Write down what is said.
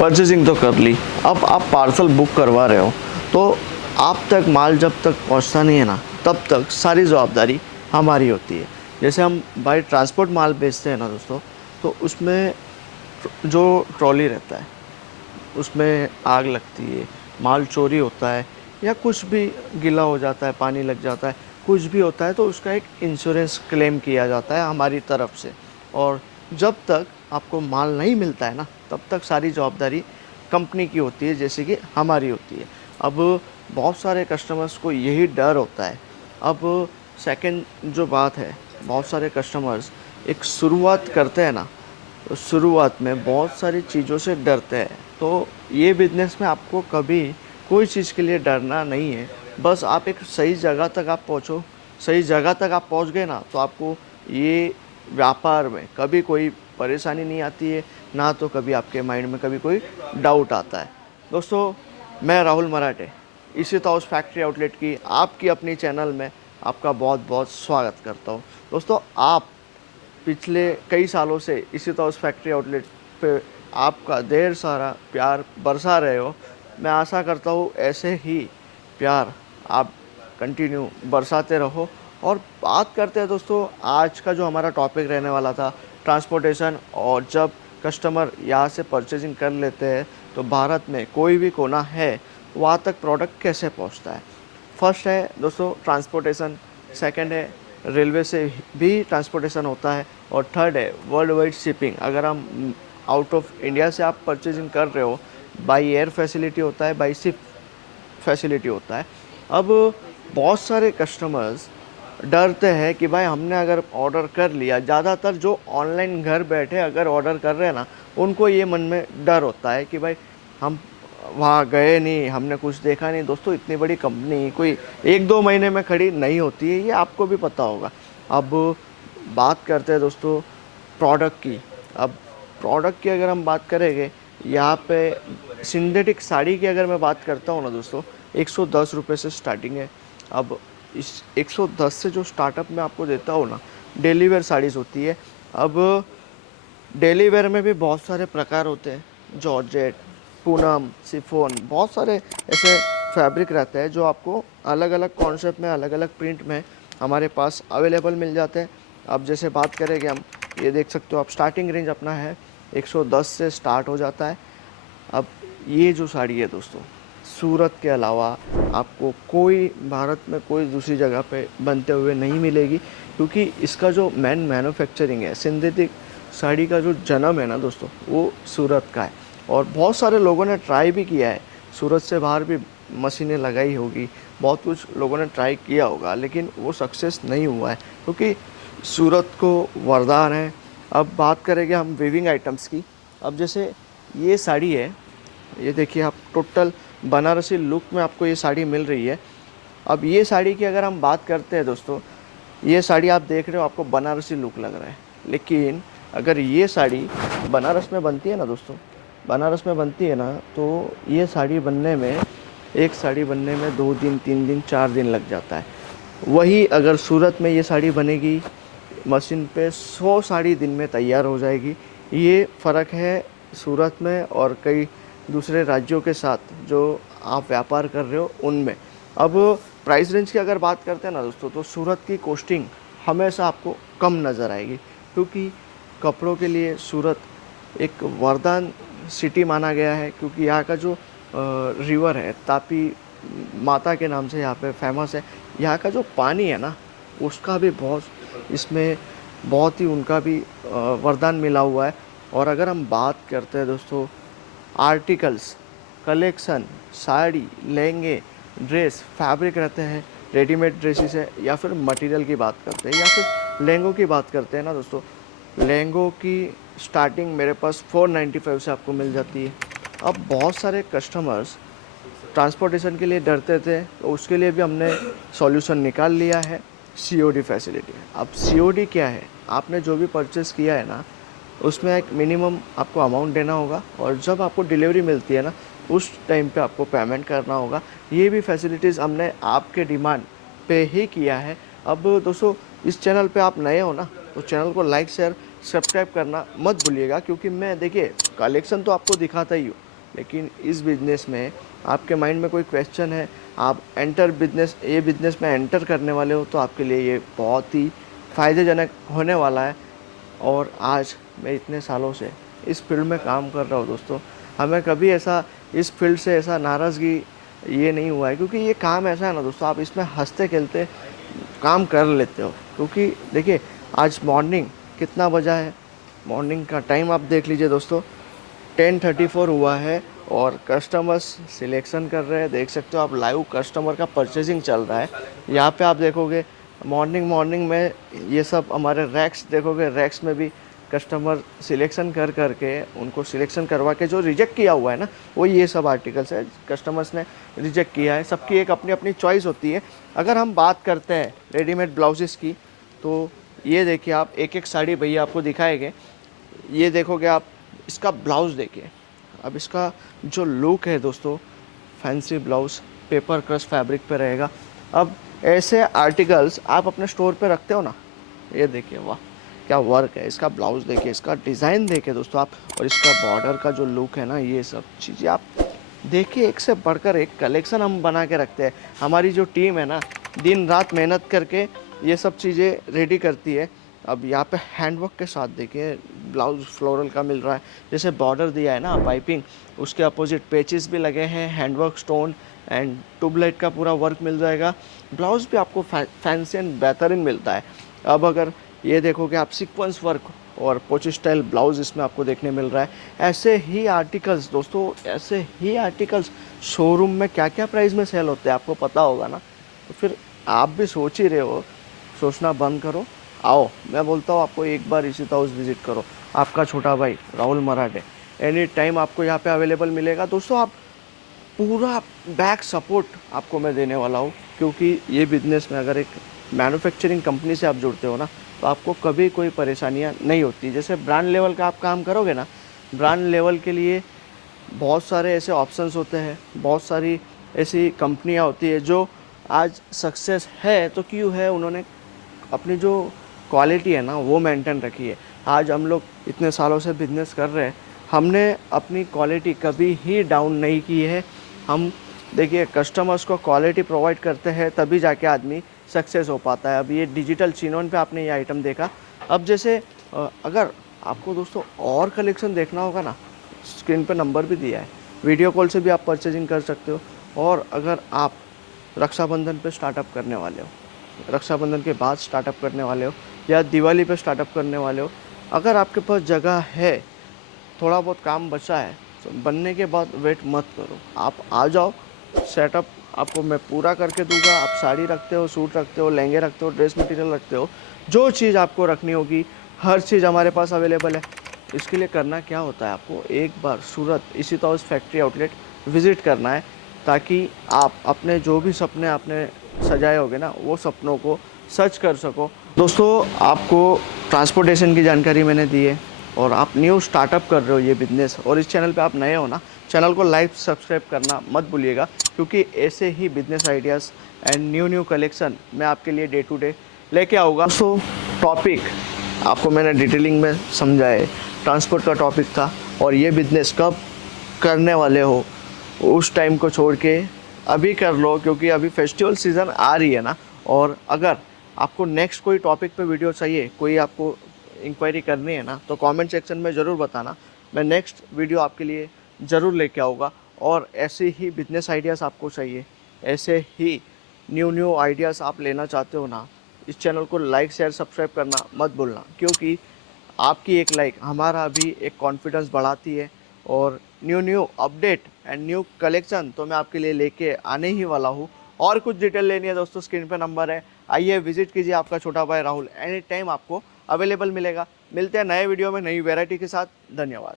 Purchasing तो कर ली, अब आप पार्सल बुक करवा रहे हो तो आप तक माल जब तक पहुंचता नहीं है ना, तब तक सारी जवाबदारी हमारी होती है। जैसे हम बाई ट्रांसपोर्ट माल बेचते हैं ना दोस्तों, तो उसमें जो ट्रॉली रहता है उसमें आग लगती है, माल चोरी होता है, या कुछ भी गीला हो जाता है, पानी लग जाता है, कुछ भी होता है, तो उसका एक इंश्योरेंस क्लेम किया जाता है हमारी तरफ से। और जब तक आपको माल नहीं मिलता है ना, तब तक सारी जवाबदारी कंपनी की होती है, जैसे कि हमारी होती है। अब बहुत सारे कस्टमर्स को यही डर होता है। अब सेकंड जो बात है, बहुत सारे कस्टमर्स एक शुरुआत करते हैं ना, तो शुरुआत में बहुत सारी चीज़ों से डरते हैं। तो ये बिज़नेस में आपको कभी कोई चीज़ के लिए डरना नहीं है। बस आप एक सही जगह तक आप पहुँचो, सही जगह तक आप पहुँच गए ना, तो आपको ये व्यापार में कभी कोई परेशानी नहीं आती है, ना तो कभी आपके माइंड में कभी कोई डाउट आता है। दोस्तों, मैं राहुल मराठे इसी हाउस फैक्ट्री आउटलेट की आपकी अपनी चैनल में आपका बहुत बहुत स्वागत करता हूँ। दोस्तों, आप पिछले कई सालों से इसी हाउस फैक्ट्री आउटलेट पे आपका ढेर सारा प्यार बरसा रहे हो। मैं आशा करता हूँ ऐसे ही प्यार आप कंटिन्यू बरसाते रहो। और बात करते हैं दोस्तों, आज का जो हमारा टॉपिक रहने वाला था, ट्रांसपोर्टेशन। और जब कस्टमर यहाँ से परचेजिंग कर लेते हैं तो भारत में कोई भी कोना है वहाँ तक प्रोडक्ट कैसे पहुँचता है। फर्स्ट है दोस्तों ट्रांसपोर्टेशन, सेकंड है रेलवे से भी ट्रांसपोर्टेशन होता है, और थर्ड है वर्ल्ड वाइड शिपिंग। अगर हम आउट ऑफ इंडिया से आप परचेजिंग कर रहे हो, बाई एयर फैसिलिटी होता है, बाई शिप फैसिलिटी होता है। अब बहुत सारे कस्टमर्स डरते हैं कि भाई हमने अगर ऑर्डर कर लिया, ज़्यादातर जो ऑनलाइन घर बैठे अगर ऑर्डर कर रहे हैं ना, उनको ये मन में डर होता है कि भाई हम वहाँ गए नहीं, हमने कुछ देखा नहीं। दोस्तों, इतनी बड़ी कंपनी कोई एक दो महीने में खड़ी नहीं होती है, ये आपको भी पता होगा। अब बात करते हैं दोस्तों प्रोडक्ट की। अब प्रोडक्ट की अगर हम बात करेंगे, यहाँ पे सिंथेटिक साड़ी की अगर मैं बात करता हूँ ना दोस्तों, 110 रुपये से स्टार्टिंग है। अब इस 110 से जो स्टार्टअप मैं आपको देता हूँ ना, डेली वेयर साड़ीज़ होती है। अब डेली वेयर में भी बहुत सारे प्रकार होते हैं, जॉर्जेट, पूनम, शिफॉन, बहुत सारे ऐसे फैब्रिक रहते हैं जो आपको अलग अलग कॉन्सेप्ट में, अलग अलग प्रिंट में हमारे पास अवेलेबल मिल जाते हैं। अब जैसे बात करेंगे हम, ये देख सकते हो आप, स्टार्टिंग रेंज अपना है 110 से स्टार्ट हो जाता है। अब ये जो साड़ी है दोस्तों, सूरत के अलावा आपको कोई भारत में कोई दूसरी जगह पे बनते हुए नहीं मिलेगी, क्योंकि इसका जो मेन मैन्युफैक्चरिंग है, सिंथेटिक साड़ी का जो जन्म है ना दोस्तों, वो सूरत का है। और बहुत सारे लोगों ने ट्राई भी किया है, सूरत से बाहर भी मशीनें लगाई होगी, बहुत कुछ लोगों ने ट्राई किया होगा, लेकिन वो सक्सेस नहीं हुआ है, क्योंकि सूरत को वरदान है। अब बात करेंगे हम वीविंग आइटम्स की। अब जैसे ये साड़ी है, ये देखिए आप, टोटल बनारसी लुक में आपको ये साड़ी मिल रही है। अब ये साड़ी की अगर हम बात करते हैं दोस्तों, ये साड़ी आप देख रहे हो, आपको बनारसी लुक लग रहा है, लेकिन अगर ये साड़ी बनारस में बनती है ना दोस्तों, बनारस में बनती है ना, तो ये साड़ी बनने में, एक साड़ी बनने में 2 दिन, 3 दिन, 4 दिन लग जाता है। वही अगर सूरत में ये साड़ी बनेगी मशीन पे, 100 साड़ी दिन में तैयार हो जाएगी। ये फ़र्क है सूरत में और कई दूसरे राज्यों के साथ जो आप व्यापार कर रहे हो उनमें। अब प्राइस रेंज की अगर बात करते हैं ना दोस्तों, तो सूरत की कॉस्टिंग हमेशा आपको कम नज़र आएगी, क्योंकि कपड़ों के लिए सूरत एक वरदान सिटी माना गया है। क्योंकि यहाँ का जो रिवर है तापी, माता के नाम से यहाँ पे फेमस है। यहाँ का जो पानी है ना, उसका भी बहुत इसमें बहुत ही उनका भी वरदान मिला हुआ है। और अगर हम बात करते हैं दोस्तों आर्टिकल्स, कलेक्शन, साड़ी, लहंगे, ड्रेस, फैब्रिक रहते हैं, रेडीमेड ड्रेसेस है, या फिर मटेरियल की बात करते हैं, या फिर लहंगों की बात करते हैं ना दोस्तों, लहंगों की स्टार्टिंग मेरे पास 495 से आपको मिल जाती है। अब बहुत सारे कस्टमर्स ट्रांसपोर्टेशन के लिए डरते थे, तो उसके लिए भी हमने सॉल्यूशन निकाल लिया है, सीओडी फैसिलिटी। अब सीओडी क्या है, आपने जो भी परचेज़ किया है ना, उसमें एक मिनिमम आपको अमाउंट देना होगा, और जब आपको डिलीवरी मिलती है ना, उस टाइम पे आपको पेमेंट करना होगा। ये भी फैसिलिटीज़ हमने आपके डिमांड पे ही किया है। अब दोस्तों, इस चैनल पे आप नए हो ना, तो चैनल को लाइक, शेयर, सब्सक्राइब करना मत भूलिएगा, क्योंकि मैं देखिए कलेक्शन तो आपको दिखाता ही हूँ, लेकिन इस बिज़नेस में आपके माइंड में कोई क्वेश्चन है, आप ये बिज़नेस में एंटर करने वाले हो, तो आपके लिए ये बहुत ही फ़ायदेजनक होने वाला है। और आज मैं इतने सालों से इस फील्ड में काम कर रहा हूँ दोस्तों, हमें कभी ऐसा इस फील्ड से ऐसा नाराज़गी ये नहीं हुआ है, क्योंकि ये काम ऐसा है ना दोस्तों, आप इसमें हँसते खेलते काम कर लेते हो। क्योंकि देखिए, आज मॉर्निंग कितना बजा है, मॉर्निंग का टाइम आप देख लीजिए दोस्तों, 10:34 हुआ है और कस्टमर्स सिलेक्शन कर रहे हैं। देख सकते हो आप, लाइव कस्टमर का परचेजिंग चल रहा है। यहाँ पे आप देखोगे मॉर्निंग में ये सब हमारे रैक्स देखोगे, रैक्स में भी कस्टमर सिलेक्शन कर करके, उनको सिलेक्शन करवा के जो रिजेक्ट किया हुआ है ना, वो ये सब आर्टिकल्स है कस्टमर्स ने रिजेक्ट किया है। सबकी एक अपनी अपनी चॉइस होती है। अगर हम बात करते हैं रेडीमेड ब्लाउजेस की, तो ये देखिए आप, एक एक साड़ी भैया आपको दिखाएंगे। ये देखोगे आप, इसका ब्लाउज़ देखिए। अब इसका जो लुक है दोस्तों, fancy blouse paper crush fabric पे रहेगा। अब ऐसे आर्टिकल्स आप अपने स्टोर पे रखते हो ना, ये देखिए, वाह क्या वर्क है। इसका ब्लाउज़ देखिए, इसका डिज़ाइन देखिए दोस्तों आप, और इसका बॉर्डर का जो लुक है ना, ये सब चीज़ें आप देखिए। एक से बढ़कर एक कलेक्शन हम बना के रखते हैं। हमारी जो टीम है ना, दिन रात मेहनत करके ये सब चीज़ें रेडी करती है। अब यहाँ पे हैंडवर्क के साथ देखिए, ब्लाउज फ्लोरल का मिल रहा है। जैसे बॉर्डर दिया है ना पाइपिंग, उसके अपोजिट पेचेस भी लगे हैं, हैंडवर्क स्टोन एंड ट्यूबलाइट का पूरा वर्क मिल जाएगा। ब्लाउज भी आपको फैंसी एंड बेहतरीन मिलता है। अब अगर ये देखोगे आप, सीक्वेंस वर्क और पोची स्टाइल ब्लाउज इसमें आपको देखने मिल रहा है। ऐसे ही आर्टिकल्स दोस्तों, ऐसे ही आर्टिकल्स शोरूम में क्या क्या प्राइस में सेल होते हैं आपको पता होगा ना। तो फिर आप भी सोच ही रहे हो, सोचना बंद करो, आओ, मैं बोलता हूँ आपको एक बार इसी हाउस विज़िट करो। आपका छोटा भाई राहुल मराठे एनी टाइम आपको यहाँ पे अवेलेबल मिलेगा दोस्तों। आप पूरा बैक सपोर्ट आपको मैं देने वाला हूँ, क्योंकि ये बिज़नेस में अगर एक मैन्युफैक्चरिंग कंपनी से आप जुड़ते हो ना, तो आपको कभी कोई परेशानियाँ नहीं होती। जैसे ब्रांड लेवल का आप काम करोगे ना, ब्रांड लेवल के लिए बहुत सारे ऐसे ऑप्शंस होते हैं, बहुत सारी ऐसी कंपनियाँ होती है जो आज सक्सेस है। तो क्यों है, उन्होंने अपनी जो क्वालिटी है ना वो मेंटेन रखी है। आज हम लोग इतने सालों से बिजनेस कर रहे हैं, हमने अपनी क्वालिटी कभी ही डाउन नहीं की है। हम देखिए, कस्टमर्स को क्वालिटी प्रोवाइड करते हैं, तभी जाके आदमी सक्सेस हो पाता है। अब ये डिजिटल चिनोन पे आपने ये आइटम देखा। अब जैसे अगर आपको दोस्तों और कलेक्शन देखना होगा ना, स्क्रीन पे नंबर भी दिया है, वीडियो कॉल से भी आप परचेजिंग कर सकते हो। और अगर आप रक्षाबंधन पे स्टार्टअप करने वाले हो, रक्षाबंधन के बाद स्टार्टअप करने वाले हो, या दिवाली पे स्टार्टअप करने वाले हो, अगर आपके पास जगह है, थोड़ा बहुत काम बचा है, तो बनने के बाद वेट मत करो, आप आ जाओ। सेटअप आपको मैं पूरा करके दूंगा। आप साड़ी रखते हो, सूट रखते हो, लहंगे रखते हो, ड्रेस मटेरियल रखते हो, जो चीज़ आपको रखनी होगी हर चीज़ हमारे पास अवेलेबल है। इसके लिए करना क्या होता है, आपको एक बार सूरत इसी तरह फैक्ट्री आउटलेट विज़िट करना है, ताकि आप अपने जो भी सपने आपने सजाए होंगे ना, वो सपनों को सच कर सको। दोस्तों, आपको ट्रांसपोर्टेशन की जानकारी मैंने दी है, और आप न्यू स्टार्टअप कर रहे हो ये बिज़नेस, और इस चैनल पे आप नए हो ना, चैनल को लाइक सब्सक्राइब करना मत भूलिएगा, क्योंकि ऐसे ही business ideas and new collection मैं आपके लिए डे टू डे लेके आऊँगा। सो टॉपिक आपको मैंने डिटेलिंग में समझाए, ट्रांसपोर्ट का टॉपिक था, और ये बिज़नेस कब करने वाले हो उस टाइम को छोड़ के अभी कर लो, क्योंकि अभी फेस्टिवल सीज़न आ रही है ना। और अगर आपको नेक्स्ट कोई टॉपिक पे वीडियो चाहिए, कोई आपको इंक्वायरी करनी है ना, तो कमेंट सेक्शन में ज़रूर बताना, मैं नेक्स्ट वीडियो आपके लिए ज़रूर लेके आऊँगा। और ऐसे ही बिजनेस आइडियाज़ आपको चाहिए, ऐसे ही न्यू आइडियाज़ आप लेना चाहते हो ना, इस चैनल को लाइक शेयर सब्सक्राइब करना मत भूलना, क्योंकि आपकी एक लाइक हमारा भी एक कॉन्फिडेंस बढ़ाती है। और new update and new collection तो मैं आपके लिए लेके आने ही वाला हूँ। और कुछ डिटेल लेनी है दोस्तों, स्क्रीन पे नंबर है, आइए विजिट कीजिए। आपका छोटा भाई राहुल एनी टाइम आपको अवेलेबल मिलेगा। मिलते हैं नए वीडियो में नई वैरायटी के साथ। धन्यवाद।